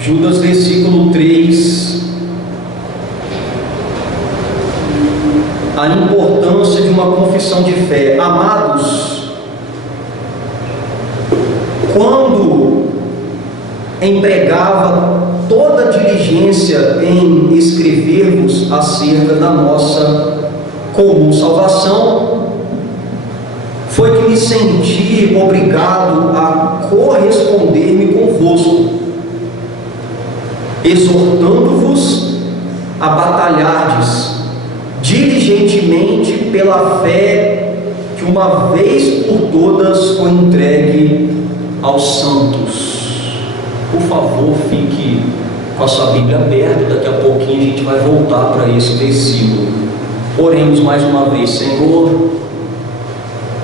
Judas, versículo 3, a importância de uma confissão de fé. Amados, quando empregava toda a diligência em escrever-vos acerca da nossa comum salvação, foi que me senti obrigado a corresponder-me convosco, exortando-vos a batalhardes diligentemente pela fé que uma vez por todas foi entregue aos santos. Por favor, fique com a sua Bíblia aberta, daqui a pouquinho a gente vai voltar para esse versículo. Oremos mais uma vez. Senhor,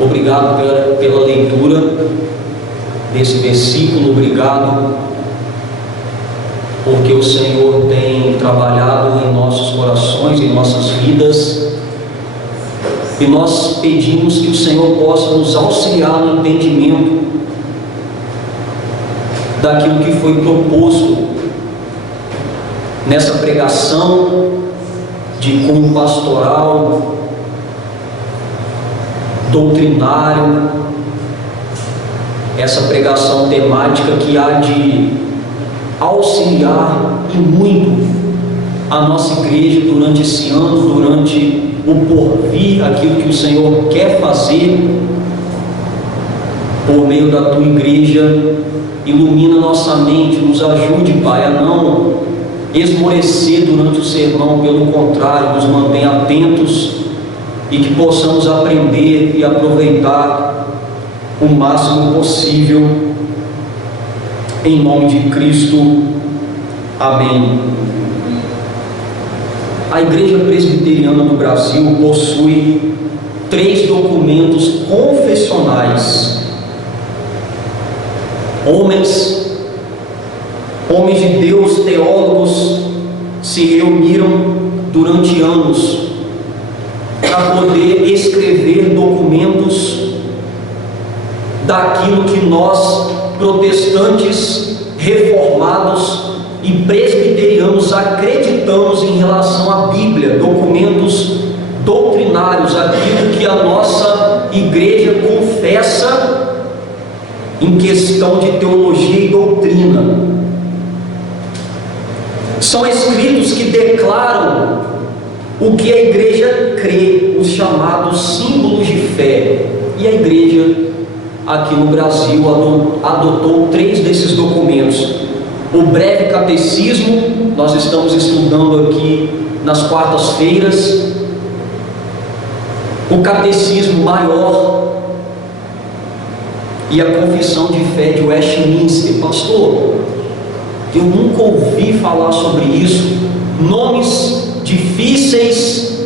obrigado pela leitura desse versículo, obrigado porque o Senhor tem trabalhado em nossos corações, em nossas vidas, e nós pedimos que o Senhor possa nos auxiliar no entendimento daquilo que foi proposto nessa pregação de cunho pastoral, doutrinário, essa pregação temática que há de auxiliar e muito a nossa igreja durante esse ano, durante o porvir, aquilo que o Senhor quer fazer por meio da tua igreja. Ilumina nossa mente, nos ajude, Pai, a não esmorecer durante o sermão, pelo contrário, nos mantenha atentos e que possamos aprender e aproveitar o máximo possível, em nome de Cristo, amém. A Igreja Presbiteriana do Brasil possui 3 documentos confessionais. Homens de Deus, teólogos, se reuniram durante anos para poder escrever documentos daquilo que nós, protestantes, reformados e presbiterianos, acreditamos em relação à Bíblia, documentos doutrinários, aquilo que a nossa igreja confessa em questão de teologia e doutrina. São escritos que declaram o que a igreja crê, os chamados símbolos de fé. E a igreja aqui no Brasil adotou 3 desses documentos. O breve catecismo, nós estamos estudando aqui nas quartas-feiras. O catecismo maior e a confissão de fé de Westminster. Pastor, eu nunca ouvi falar sobre isso, nomes difíceis,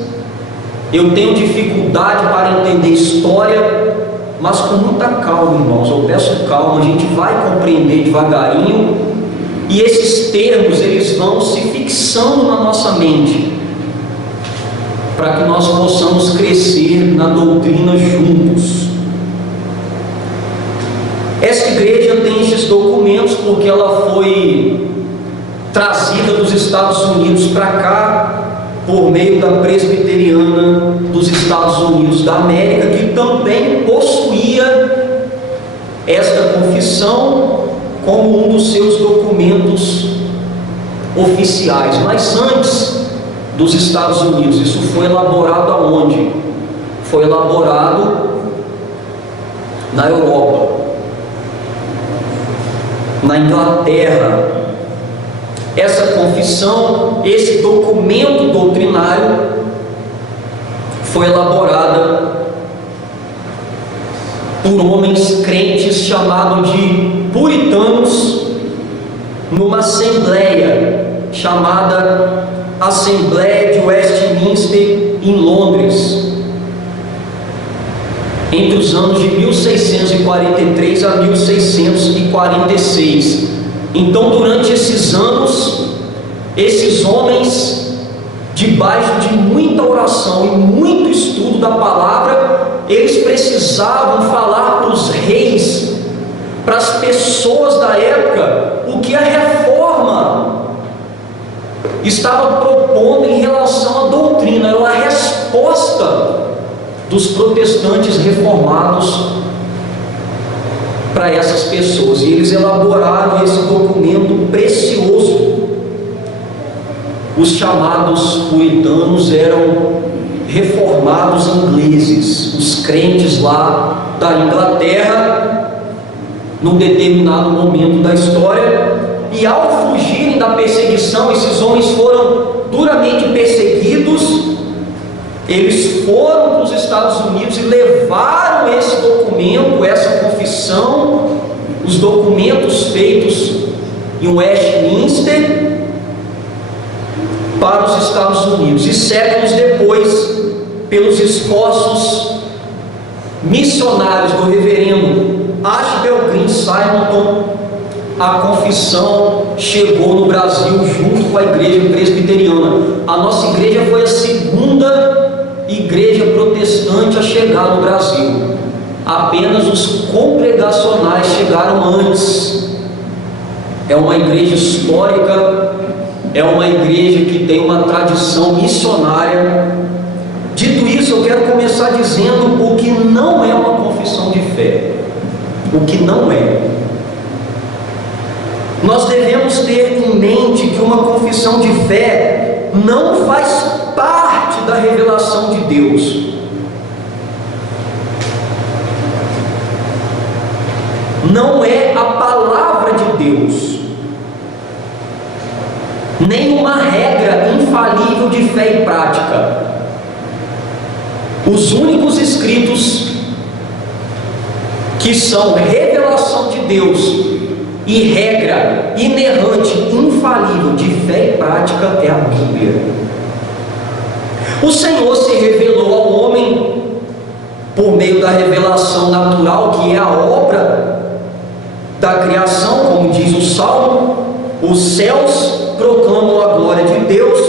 eu tenho dificuldade para entender história, mas com muita calma, irmãos, eu peço calma, a gente vai compreender devagarinho, e esses termos, eles vão se fixando na nossa mente, para que nós possamos crescer na doutrina juntos. Essa igreja tem esses documentos porque ela foi trazida dos Estados Unidos para cá por meio da Presbiteriana dos Estados Unidos da América, que também possuía esta confissão como um dos seus documentos oficiais. Mas antes dos Estados Unidos, isso foi elaborado aonde? Foi elaborado na Europa, na Inglaterra. Essa confissão, esse documento doutrinário, foi elaborada por homens crentes chamados de puritanos, numa assembleia chamada Assembleia de Westminster, em Londres, entre os anos de 1643 a 1646. Então, durante esses anos, esses homens, debaixo de muita oração e muito estudo da palavra, eles precisavam falar para os reis, para as pessoas da época, o que a reforma estava propondo em relação à doutrina, era a resposta dos protestantes reformados para essas pessoas, e eles elaboraram esse documento precioso. Os chamados puritanos eram reformados ingleses, os crentes lá da Inglaterra, num determinado momento da história, e ao fugirem da perseguição, esses homens foram duramente perseguidos. Eles foram para os Estados Unidos e levaram esse documento, essa confissão, os documentos feitos em Westminster, para os Estados Unidos. E séculos depois, pelos esforços missionários do reverendo Ashbel Green Simonton, a confissão chegou no Brasil junto com a igreja presbiteriana. A nossa igreja foi a segunda igreja protestante a chegar no Brasil. Apenas os congregacionais chegaram antes. É uma igreja histórica, é uma igreja que tem uma tradição missionária. Dito isso, eu quero começar dizendo o que não é uma confissão de fé. O que não é. Nós devemos ter em mente que uma confissão de fé não faz parte da revelação de Deus. Não é a palavra de Deus, nem uma regra infalível de fé e prática. Os únicos escritos que são revelação de Deus e regra inerrante, infalível de fé e prática é a Bíblia. O Senhor se revelou ao homem por meio da revelação natural, que é a obra da criação, como diz o Salmo. Os céus proclamam a glória de Deus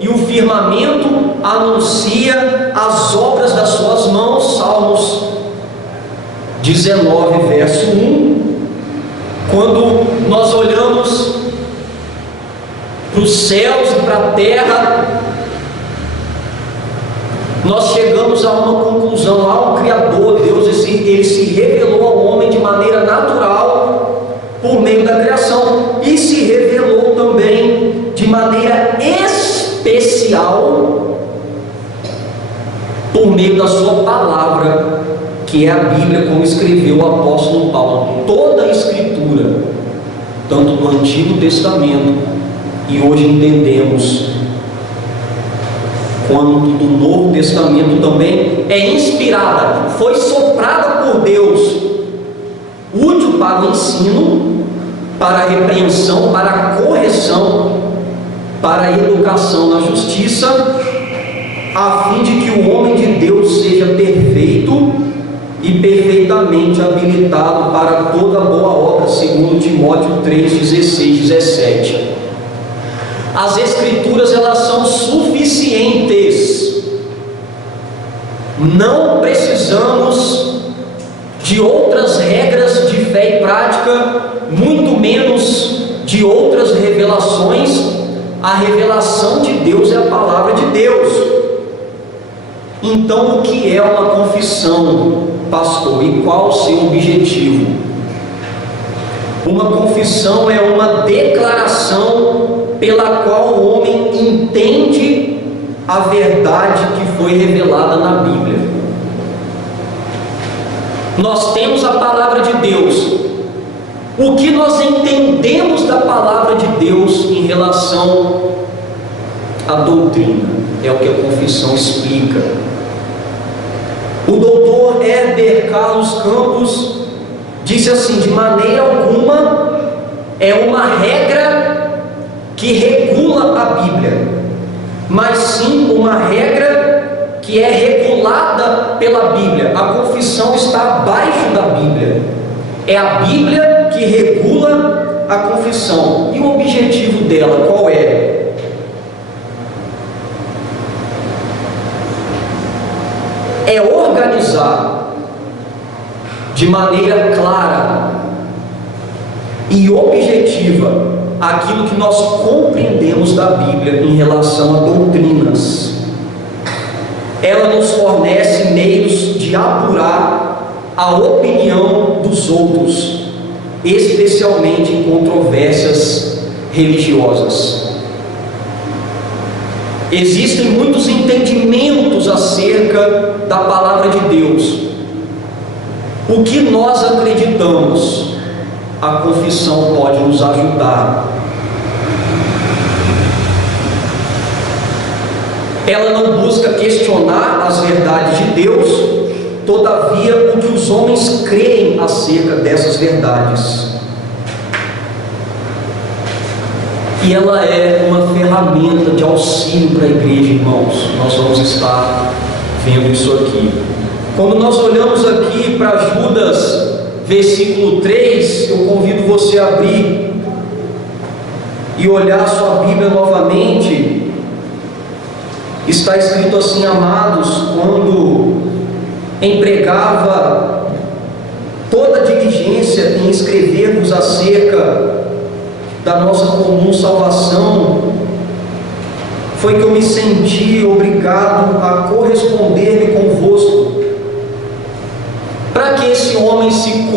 e o firmamento anuncia as obras das suas mãos. Salmos 19, verso 1. Quando nós olhamos para os céus e para a terra, nós chegamos a uma conclusão: há um Criador. Deus ele se revelou ao homem de maneira natural por meio da criação, e se revelou também de maneira especial por meio da sua palavra, que é a Bíblia, como escreveu o apóstolo Paulo. Toda a Escritura, tanto do Antigo Testamento, e hoje entendemos, quanto do Novo Testamento também, é inspirada, foi soprada por Deus, útil para o ensino, para a repreensão, para a correção, para a educação na justiça, a fim de que o homem de Deus seja perfeito e perfeitamente habilitado para toda boa obra, segundo Timóteo 3, 16, 17. As Escrituras, elas são suficientes. Não precisamos de outras regras de fé e prática, muito menos de outras revelações. A revelação de Deus é a palavra de Deus. Então, o que é uma confissão, pastor? E qual o seu objetivo? Uma confissão é uma declaração pela qual o homem entende a verdade que foi revelada na Bíblia. Nós temos a palavra de Deus. O que nós entendemos da palavra de Deus em relação à doutrina é o que a confissão explica. O doutor Heber Carlos Campos disse assim: de maneira alguma é uma regra que regula a Bíblia, mas sim uma regra que é regulada pela Bíblia. A confissão está abaixo da Bíblia. É a Bíblia que regula a confissão. E o objetivo dela qual é? É organizar de maneira clara e objetiva aquilo que nós compreendemos da Bíblia em relação a doutrinas. Ela nos fornece meios de apurar a opinião dos outros, especialmente em controvérsias religiosas. Existem muitos entendimentos acerca da palavra de Deus. O que nós acreditamos, a confissão pode nos ajudar. Ela não busca questionar as verdades de Deus, todavia, o que os homens creem acerca dessas verdades. E ela é uma ferramenta de auxílio para a igreja, irmãos. Nós vamos estar vendo isso aqui. Quando nós olhamos aqui para Judas, versículo 3, eu convido você a abrir e olhar a sua Bíblia novamente. Está escrito assim: amados, quando empregava toda a diligência em escrever-vos acerca da nossa comum salvação, foi que eu me senti obrigado a corresponder-me convosco, para que esse homem se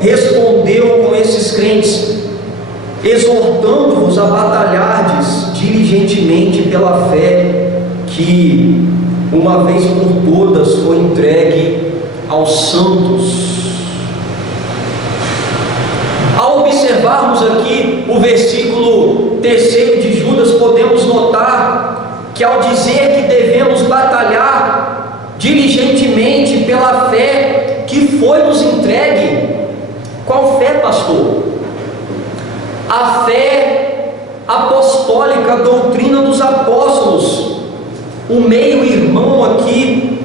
correspondeu com esses crentes, exortando-vos a batalhardes diligentemente pela fé que, uma vez por todas, foi entregue aos santos. Ao observarmos aqui o versículo 3 de Judas, podemos notar que, ao dizer que devemos batalhar diligentemente pela fé que foi nos entregue, qual fé, pastor? A fé apostólica, a doutrina dos apóstolos, o meio-irmão aqui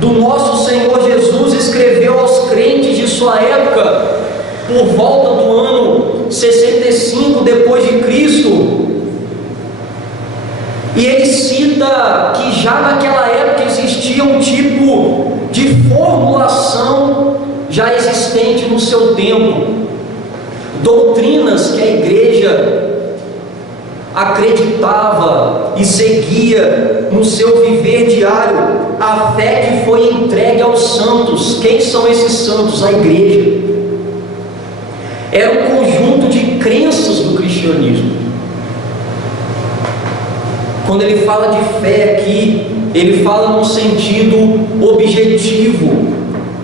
do nosso Senhor Jesus, escreveu aos crentes de sua época, por volta do ano 65 depois de Cristo, e ele cita que já naquela época existia um tipo de formulação já existente no seu tempo, doutrinas que a igreja acreditava e seguia no seu viver diário, a fé que foi entregue aos santos. Quem são esses santos? A igreja. Era um conjunto de crenças do cristianismo. Quando ele fala de fé aqui, ele fala num sentido objetivo,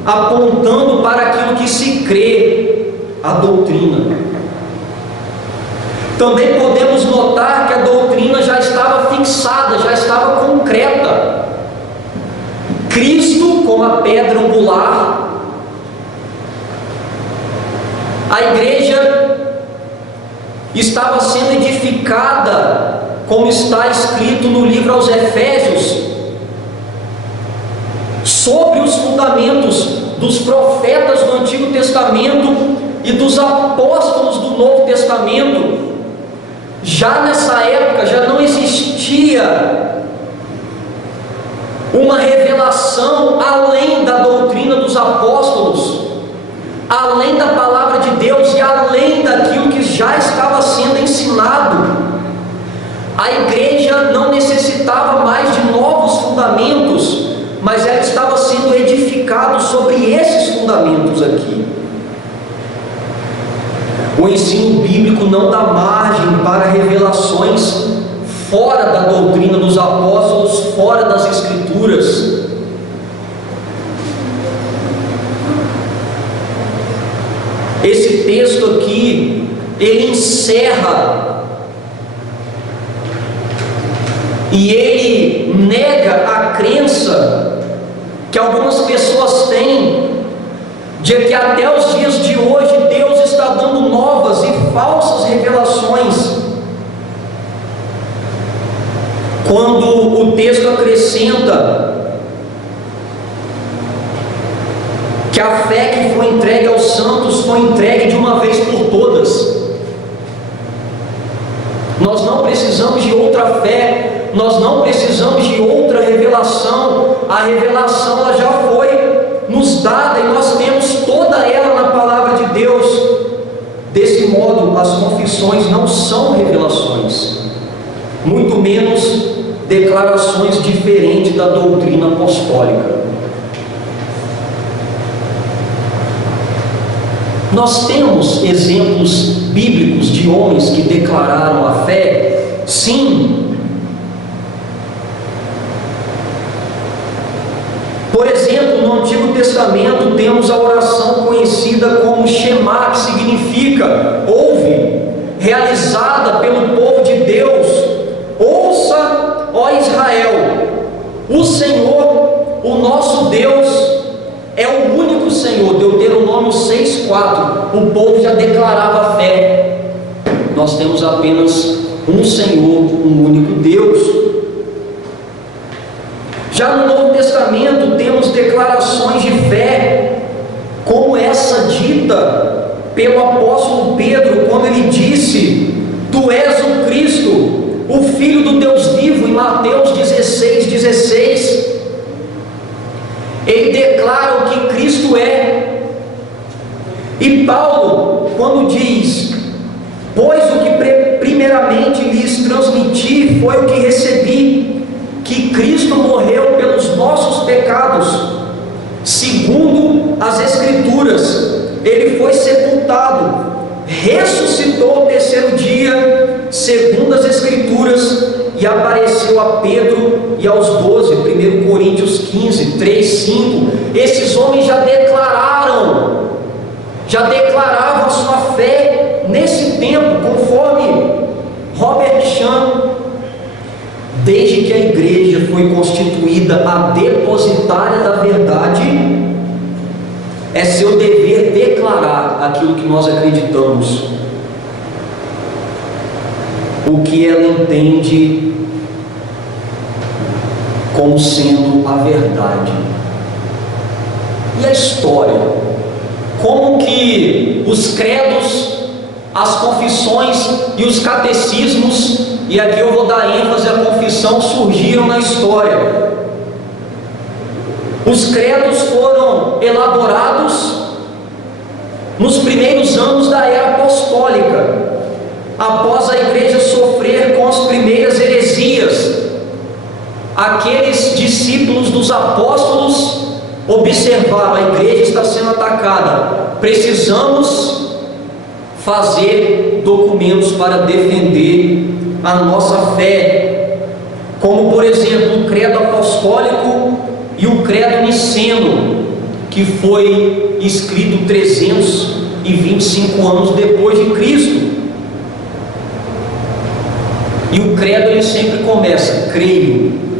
apontando para aquilo que se crê, a doutrina. Também podemos notar que a doutrina já estava fixada, já estava concreta. Cristo como a pedra angular, a igreja estava sendo edificada, como está escrito no livro aos Efésios, sobre os fundamentos dos profetas do Antigo Testamento e dos apóstolos do Novo Testamento. Já nessa época já não existia uma revelação além da doutrina dos apóstolos, além da palavra de Deus e além daquilo que já estava sendo ensinado. A igreja não necessitava mais de novos fundamentos, mas ela estava sendo edificada sobre esses fundamentos aqui. O ensino bíblico não dá margem para revelações fora da doutrina dos apóstolos, fora das Escrituras. Esse texto aqui, ele encerra e ele nega a crença que algumas pessoas têm de que até os dias de hoje Deus está dando novas e falsas revelações, quando o texto acrescenta que a fé que foi entregue aos santos foi entregue de uma vez por todas. Nós não precisamos de outra fé, nós não precisamos de outra revelação. A revelação ela já foi nos dada e nós temos toda ela na palavra de Deus. Desse modo, as confissões não são revelações, muito menos declarações diferentes da doutrina apostólica. Nós temos exemplos bíblicos de homens que declararam a fé? Sim. Por exemplo, no Antigo Testamento temos a oração conhecida como Shema, que significa ouve, realizada pelo povo de Deus. Ouça, ó Israel, o Senhor, o nosso Deus, é o único Senhor. Deuteronômio 6,4. O povo já declarava a fé. Nós temos apenas um Senhor, um único Deus. Já no Novo Testamento temos declarações de fé, como essa dita pelo apóstolo Pedro, quando ele disse: Tu és o Cristo, o Filho do Deus vivo, em Mateus 16,16. Ele declara o que Cristo é. E Paulo, quando diz: Pois o que primeiramente lhes transmiti foi o que recebi, que Cristo morreu pelos nossos pecados, segundo as Escrituras, ele foi sepultado, ressuscitou no terceiro dia, segundo as Escrituras, e apareceu a Pedro e aos 12, 1 Coríntios 15, 3, 5. Esses homens já declaravam a sua fé nesse tempo, conforme Robert Shan. Desde que a igreja foi constituída a depositária da verdade, é seu dever declarar aquilo que nós acreditamos, o que ela entende como sendo a verdade. E a história? Como que os credos, as confissões e os catecismos, e aqui eu vou dar ênfase à confissão, surgiram na história. Os credos foram elaborados nos primeiros anos da era apostólica, após a igreja sofrer com as primeiras heresias. Aqueles discípulos dos apóstolos observaram: a igreja está sendo atacada, precisamos fazer documentos para defender a nossa fé, como por exemplo o credo apostólico e o credo niceno, que foi escrito 325 anos depois de Cristo. E o credo ele sempre começa: creio.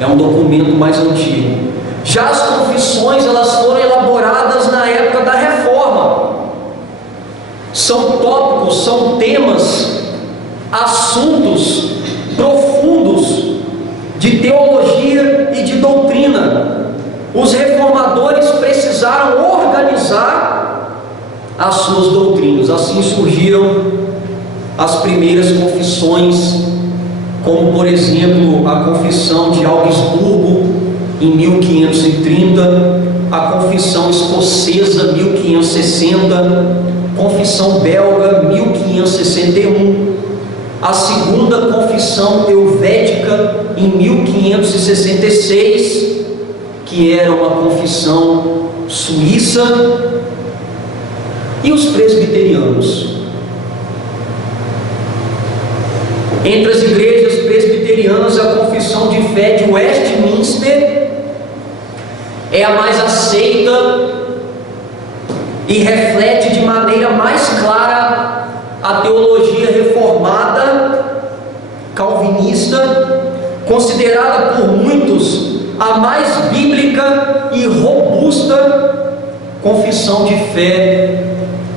É um documento mais antigo. Já as confissões, elas foram elaboradas na época da Reforma. São tópicos, são temas, assuntos profundos de teologia e de doutrina. Os reformadores precisaram organizar as suas doutrinas. Assim surgiram as primeiras confissões, como por exemplo a Confissão de Augsburgo em 1530, a Confissão Escocesa 1560, Confissão Belga 1561, a Segunda Confissão Helvética em 1566, que era uma confissão suíça, e os presbiterianos. Entre as igrejas presbiterianas, a confissão de fé de Westminster é a mais aceita e reflete de maneira mais clara a teologia reformada calvinista, considerada por muitos a mais bíblica e robusta confissão de fé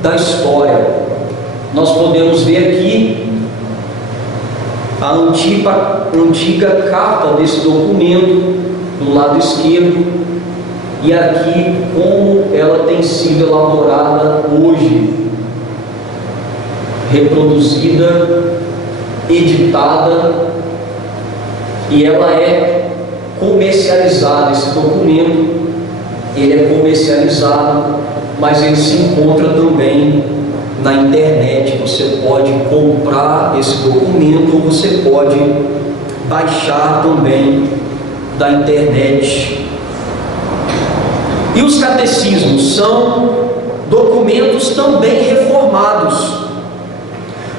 da história. Nós podemos ver aqui a antiga capa desse documento do lado esquerdo, e aqui como ela tem sido elaborada hoje, reproduzida, editada, e ela é comercializada. Esse documento ele é comercializado, mas ele se encontra também na internet. Você pode comprar esse documento ou você pode baixar também da internet. E os catecismos são documentos também reformados,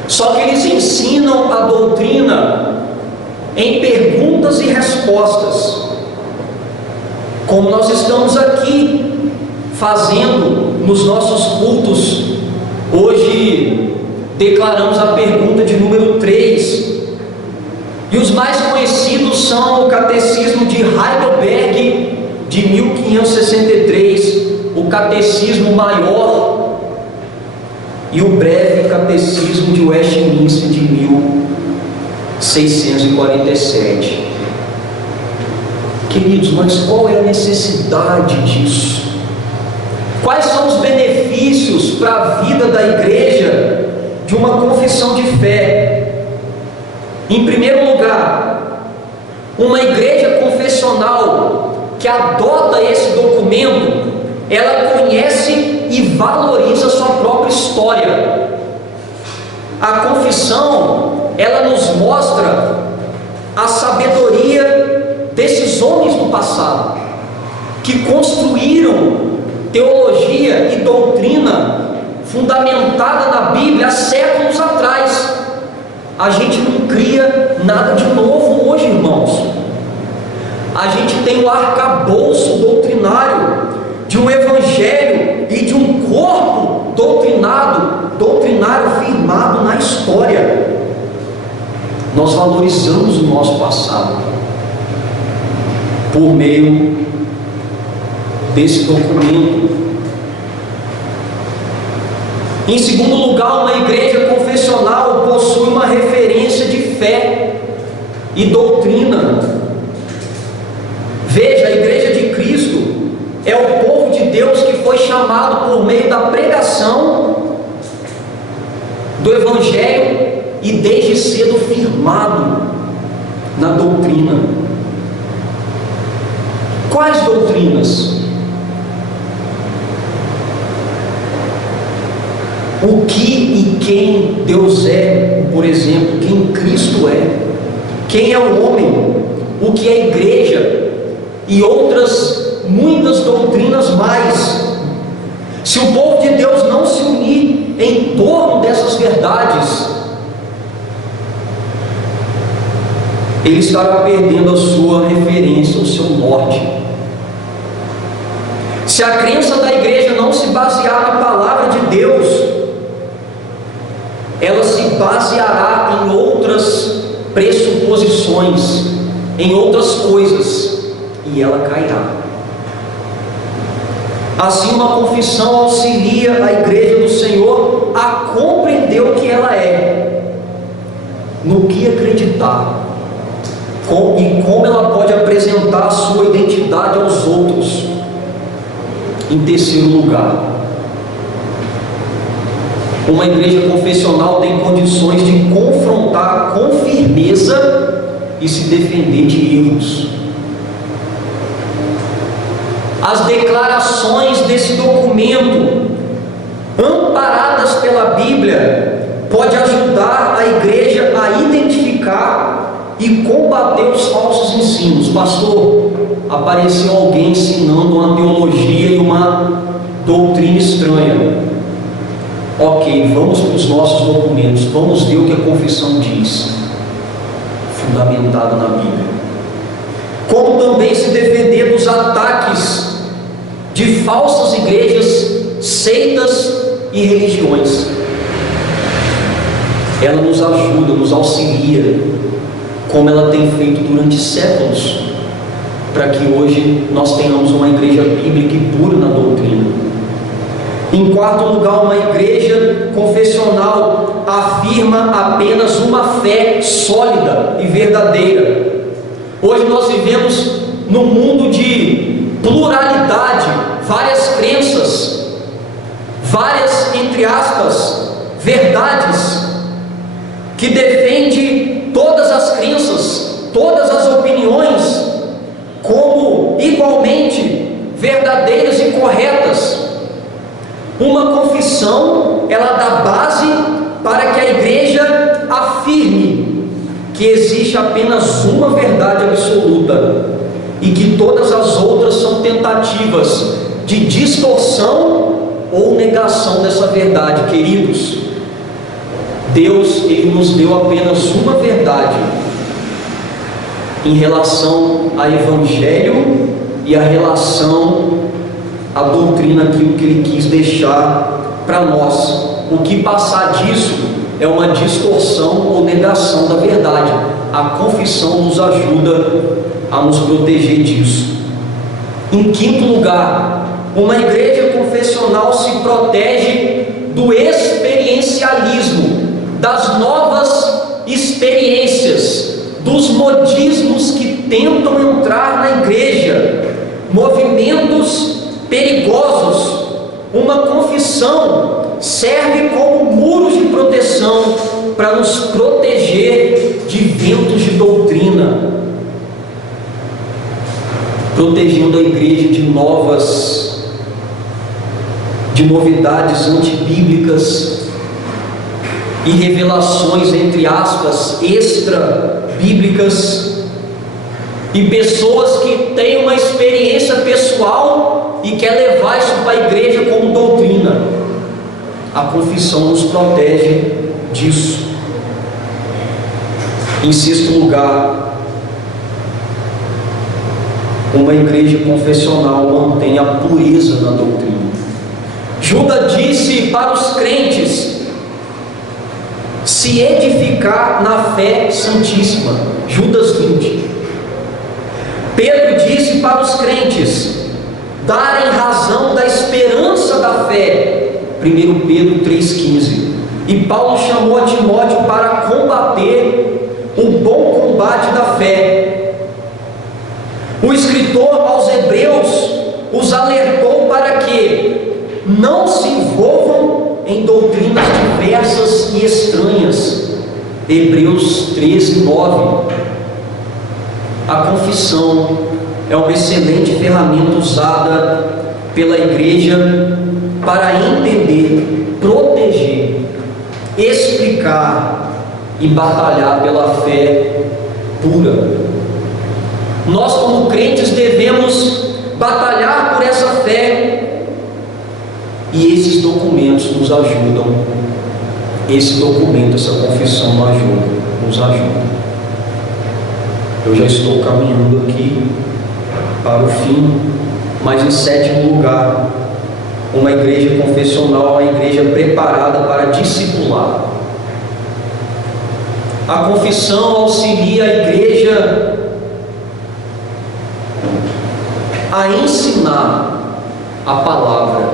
só que eles ensinam a doutrina em perguntas e respostas, como nós estamos aqui fazendo nos nossos cultos. Hoje declaramos a pergunta de número 3, e os mais conhecidos são o Catecismo de Heidelberg de 1563, o Catecismo Maior e o Breve Catecismo de Westminster de 1647. Queridos, mas qual é a necessidade disso? Quais são os benefícios para a vida da igreja de uma confissão de fé? Em primeiro lugar, uma igreja confessional que adota esse documento, ela conhece e valoriza a sua própria história. A confissão, ela nos mostra a sabedoria desses homens do passado, que construíram teologia e doutrina fundamentada na Bíblia há séculos atrás. A gente não cria nada de novo hoje, irmãos. A gente tem o arcabouço doutrinário de um evangelho e de um corpo doutrinário firmado na história. Nós valorizamos o nosso passado por meio desse documento. Em segundo lugar, uma igreja confessional possui uma referência de fé e doutrina. Veja, a igreja de Cristo é o povo de Deus que foi chamado por meio da pregação do evangelho e desde cedo firmado na doutrina. Quais doutrinas? O que e quem Deus é, por exemplo, quem Cristo é, quem é o homem, o que é a igreja e outras muitas doutrinas mais. Se o povo de Deus não se unir em torno dessas verdades, ele estará perdendo a sua referência, o seu norte. Se a crença da igreja não se basear na palavra de Deus, ela se baseará em outras pressuposições, em outras coisas, e ela cairá. Assim, uma confissão auxilia a igreja do Senhor a compreender o que ela é, no que acreditar, e como ela pode apresentar a sua identidade aos outros. Em terceiro lugar, uma igreja confessional tem condições de confrontar com firmeza e se defender de erros. As declarações desse documento, amparadas pela Bíblia, pode ajudar a igreja a identificar e combater os falsos ensinos. Pastor, apareceu alguém ensinando uma teologia e uma doutrina estranha. Ok, vamos para os nossos documentos, vamos ver o que a confissão diz, fundamentada na Bíblia. Como também se defender dos ataques de falsas igrejas, seitas e religiões. Ela nos ajuda, nos auxilia, como ela tem feito durante séculos, para que hoje nós tenhamos uma igreja bíblica e pura na doutrina. Em quarto lugar, uma igreja confessional afirma apenas uma fé sólida e verdadeira. Hoje nós vivemos num mundo de pluralidade, várias crenças, várias, entre aspas, verdades, que defende todas as crenças, todas as opiniões, como igualmente verdadeiras e corretas. Uma confissão, ela dá base existe apenas uma verdade absoluta e que todas as outras são tentativas de distorção ou negação dessa verdade, queridos. Deus, Ele nos deu apenas uma verdade em relação ao Evangelho e a relação à doutrina, aquilo que Ele quis deixar para nós. O que passar disso é uma distorção ou negação da verdade. A confissão nos ajuda a nos proteger disso. Em quinto lugar, uma igreja confessional se protege do experiencialismo, das novas experiências, dos modismos que tentam entrar na igreja, movimentos perigosos. Uma confissão serve como muros de proteção para nos proteger de ventos de doutrina, protegendo a igreja de novidades antibíblicas e revelações, entre aspas, extra-bíblicas, e pessoas que têm uma experiência pessoal e quer levar isso para a igreja como doutrina. A confissão nos protege disso. Em sexto lugar, uma igreja confessional mantém a pureza na doutrina. Judas disse para os crentes se edificar na fé santíssima. Judas 20. Pedro disse para os crentes darem razão da esperança da fé. 1 Pedro 3,15. E Paulo chamou a Timóteo para combater o bom combate da fé. O escritor aos Hebreus os alertou para que não se envolvam em doutrinas diversas e estranhas. Hebreus 13:9. A confissão é uma excelente ferramenta usada pela igreja para entender, proteger, explicar e batalhar pela fé pura. Nós, como crentes, devemos batalhar por essa fé, e esses documentos nos ajudam. Esse documento, essa confissão nos ajuda. Eu já estou caminhando aqui para o fim, mas em sétimo lugar, uma igreja confessional é uma igreja preparada para discipular. A confissão auxilia a igreja a ensinar a palavra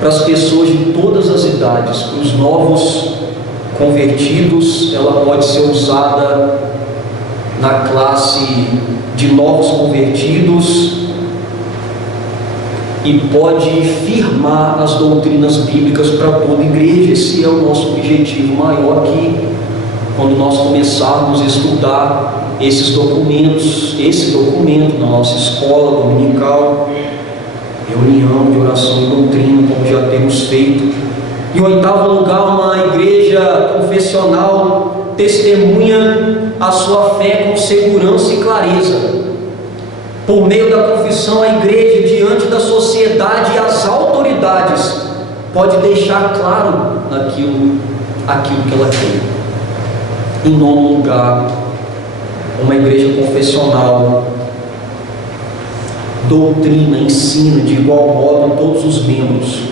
para as pessoas de todas as idades. Para os novos convertidos, ela pode ser usada na classe de novos convertidos e pode firmar as doutrinas bíblicas para toda a igreja. Esse é o nosso objetivo maior aqui, quando nós começarmos a estudar esses documentos, esse documento na nossa escola dominical, reunião de oração e doutrina, como já temos feito. Em oitavo lugar, uma igreja confessional testemunha a sua fé com segurança e clareza. Por meio da confissão, a igreja, diante da sociedade e as autoridades, pode deixar claro aquilo que ela tem. Em nono lugar, uma igreja confessional doutrina, ensina de igual modo todos os membros.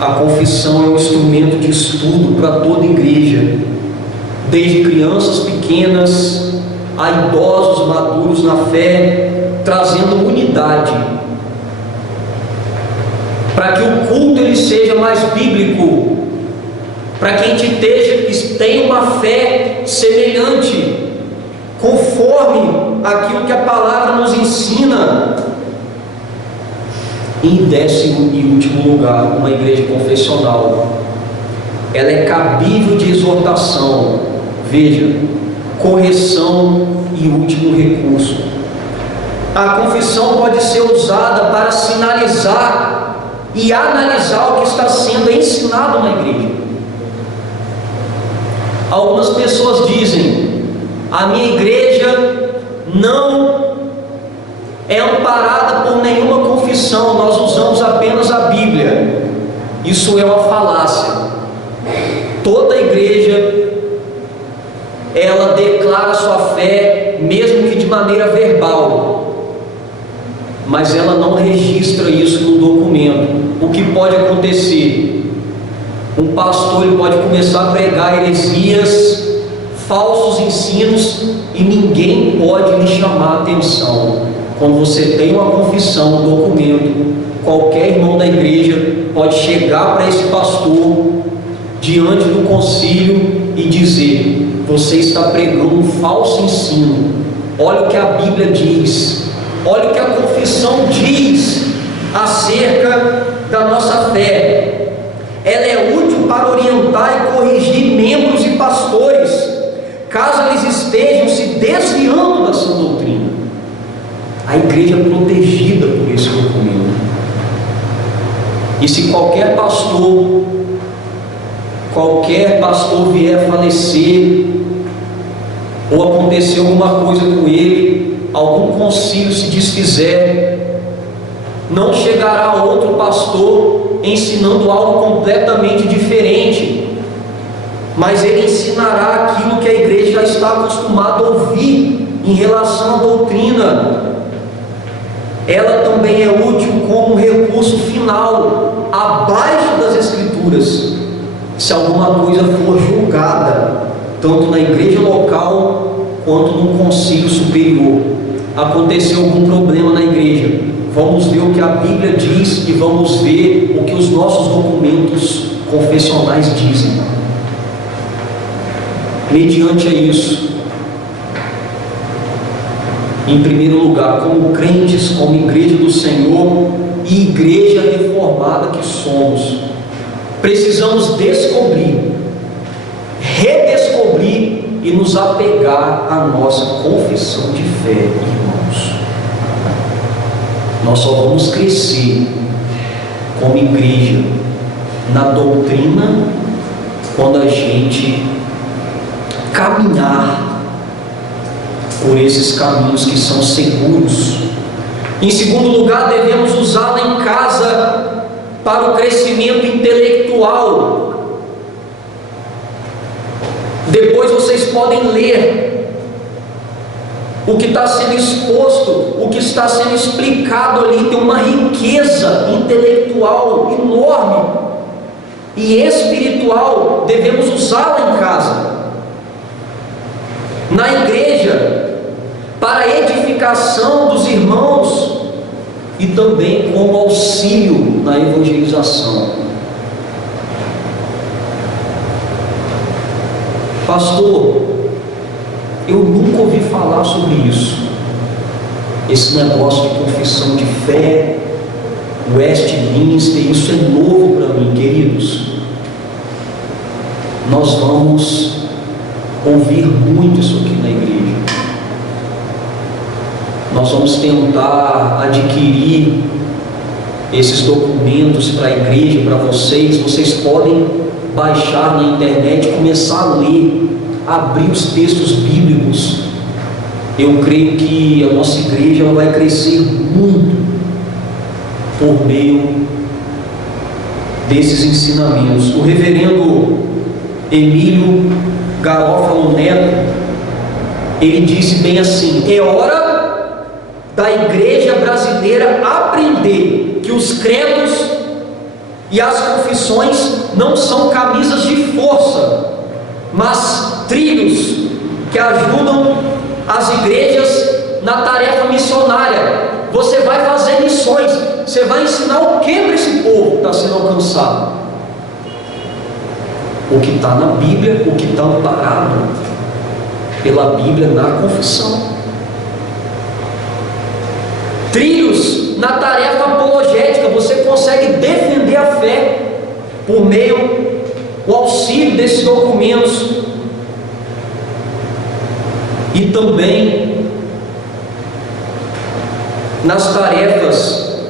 A confissão é um instrumento de estudo para toda a igreja, desde crianças pequenas a idosos maduros na fé, trazendo unidade, para que o culto ele seja mais bíblico, para que a gente tenha uma fé semelhante, conforme aquilo que a palavra nos ensina. Em décimo e último lugar, uma igreja confessional, ela é cabível de exortação, veja, correção e último recurso. A confissão pode ser usada para sinalizar e analisar o que está sendo ensinado na igreja. Algumas pessoas dizem: a minha igreja não é amparada por nenhuma confissão, nós usamos apenas a Bíblia. Isso é uma falácia. Toda igreja, ela declara sua fé, mesmo que de maneira verbal, mas ela não registra isso no documento. O que pode acontecer? Um pastor ele pode começar a pregar heresias, falsos ensinos, e ninguém pode lhe chamar a atenção. Quando você tem uma confissão, um documento, qualquer irmão da igreja pode chegar para esse pastor diante do concílio e dizer: você está pregando um falso ensino. Olha o que a Bíblia diz, olha o que a confissão diz acerca da nossa fé. Ela é útil para orientar e corrigir membros e pastores, caso eles estejam se desviando da sã doutrina. A igreja é protegida por esse documento. E se qualquer pastor vier a falecer, ou acontecer alguma coisa com ele, algum concílio se desfizer, não chegará outro pastor ensinando algo completamente diferente, mas ele ensinará aquilo que a igreja já está acostumada a ouvir em relação à doutrina. Ela também é útil como recurso final, abaixo das Escrituras, se alguma coisa for julgada, tanto na igreja local quanto no concílio superior. Aconteceu algum problema na igreja, vamos ver o que a Bíblia diz e vamos ver o que os nossos documentos confessionais dizem. Mediante a isso, em primeiro lugar, como crentes, como igreja do Senhor e igreja reformada que somos, precisamos descobrir, redescobrir e nos apegar à nossa confissão de fé, irmãos. Nós só vamos crescer como igreja na doutrina quando a gente caminhar por esses caminhos que são seguros. Em segundo lugar, devemos usá-la em casa para o crescimento intelectual. Depois vocês podem ler o que está sendo exposto, o que está sendo explicado ali. Tem uma riqueza intelectual enorme e espiritual. Devemos usá-la em casa, na igreja, para a edificação dos irmãos e também como auxílio na evangelização. Pastor, eu nunca ouvi falar sobre isso. Esse negócio de confissão de fé, Westminster, isso é novo para mim, queridos. Nós vamos ouvir muito isso aqui na igreja. Nós vamos tentar adquirir esses documentos para a igreja, para vocês. Vocês podem baixar na internet, começar a ler, abrir os textos bíblicos. Eu creio que a nossa igreja ela vai crescer muito por meio desses ensinamentos. O reverendo Emílio Garofalo Neto, ele disse bem assim: é hora da igreja brasileira aprender que os credos e as confissões não são camisas de força, mas trilhos que ajudam as igrejas na tarefa missionária. Você vai fazer missões, você vai ensinar o que para esse povo que está sendo alcançado? O que está na Bíblia, o que está amparado pela Bíblia na confissão. Trilhos na tarefa apologética, você consegue defender a fé por meio do auxílio desses documentos. E também nas tarefas,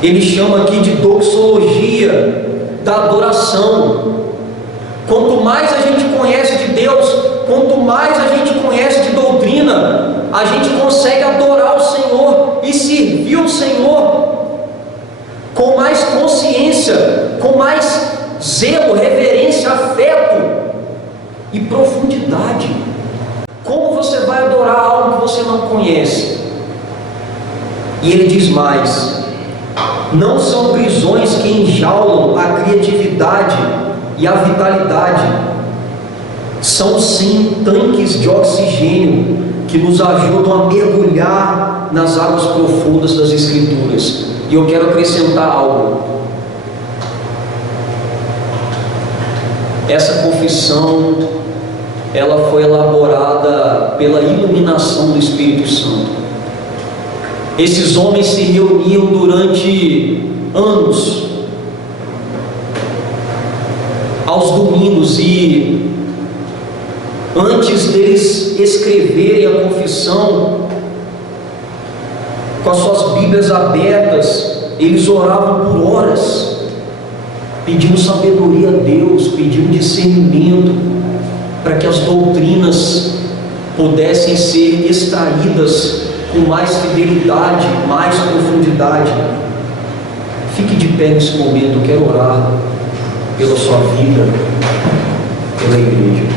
ele chama aqui de doxologia da adoração. Quanto mais a gente a gente consegue adorar o Senhor e servir o Senhor com mais consciência, com mais zelo, reverência, afeto e profundidade. Como você vai adorar algo que você não conhece? E ele diz mais: não são prisões que enjaulam a criatividade e a vitalidade, são sim tanques de oxigênio que nos ajudam a mergulhar nas águas profundas das Escrituras. E eu quero acrescentar algo. Essa confissão, ela foi elaborada pela iluminação do Espírito Santo. Esses homens se reuniam durante anos, aos domingos, e antes deles escreverem a confissão, com as suas Bíblias abertas, eles oravam por horas, pedindo sabedoria a Deus, pedindo discernimento, para que as doutrinas pudessem ser extraídas com mais fidelidade, mais profundidade. Fique de pé nesse momento, eu quero orar pela sua vida, pela igreja.